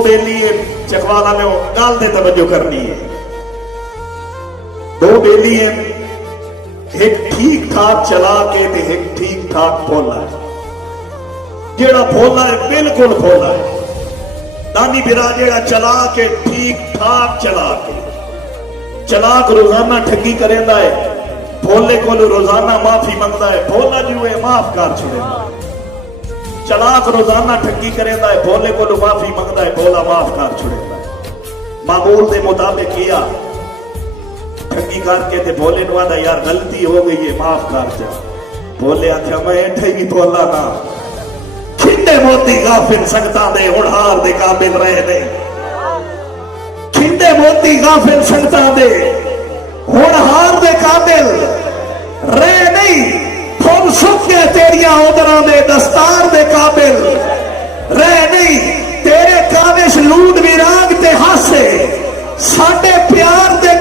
बेली चकवाला में गाल दे तवज्जो करनी है। दो बेली है, एक ठीक ठाक चला के ते एक ठीक ठाक भोला है। जेड़ा भोला है बिल्कुल भोला है, दानी बिरा जेड़ा चला के ठीक ठाक चला के चलाक रोजाना ठगी करेंदा है, भोले को रोजाना माफी मंगता है, भोला जो है माफ कर छुड़ेगा। चलाक रोजाना ठगी करेंदा है, भोले को माफी मंगता है, भोला माफ कर छुड़ेगा। मामूल के मुताबिक किया ठगी करके ते भोले नु आदा यार गलती हो गई है माफ कर जा। भोले आख्या मैं ठगी भोला ना, खिंडे मोती गाफिल संगतां दे हुण हार दे काबिल रहे ने। खिंडे मोती गाफिल संगतां दे हुण हार दे काबिल रहे नहीं। फुल सुख गए तेरिया उदरां दे दस्तार दे काबिल रहे नहीं। तेरे काविश लूट विराग ते हासे साडे प्यार दे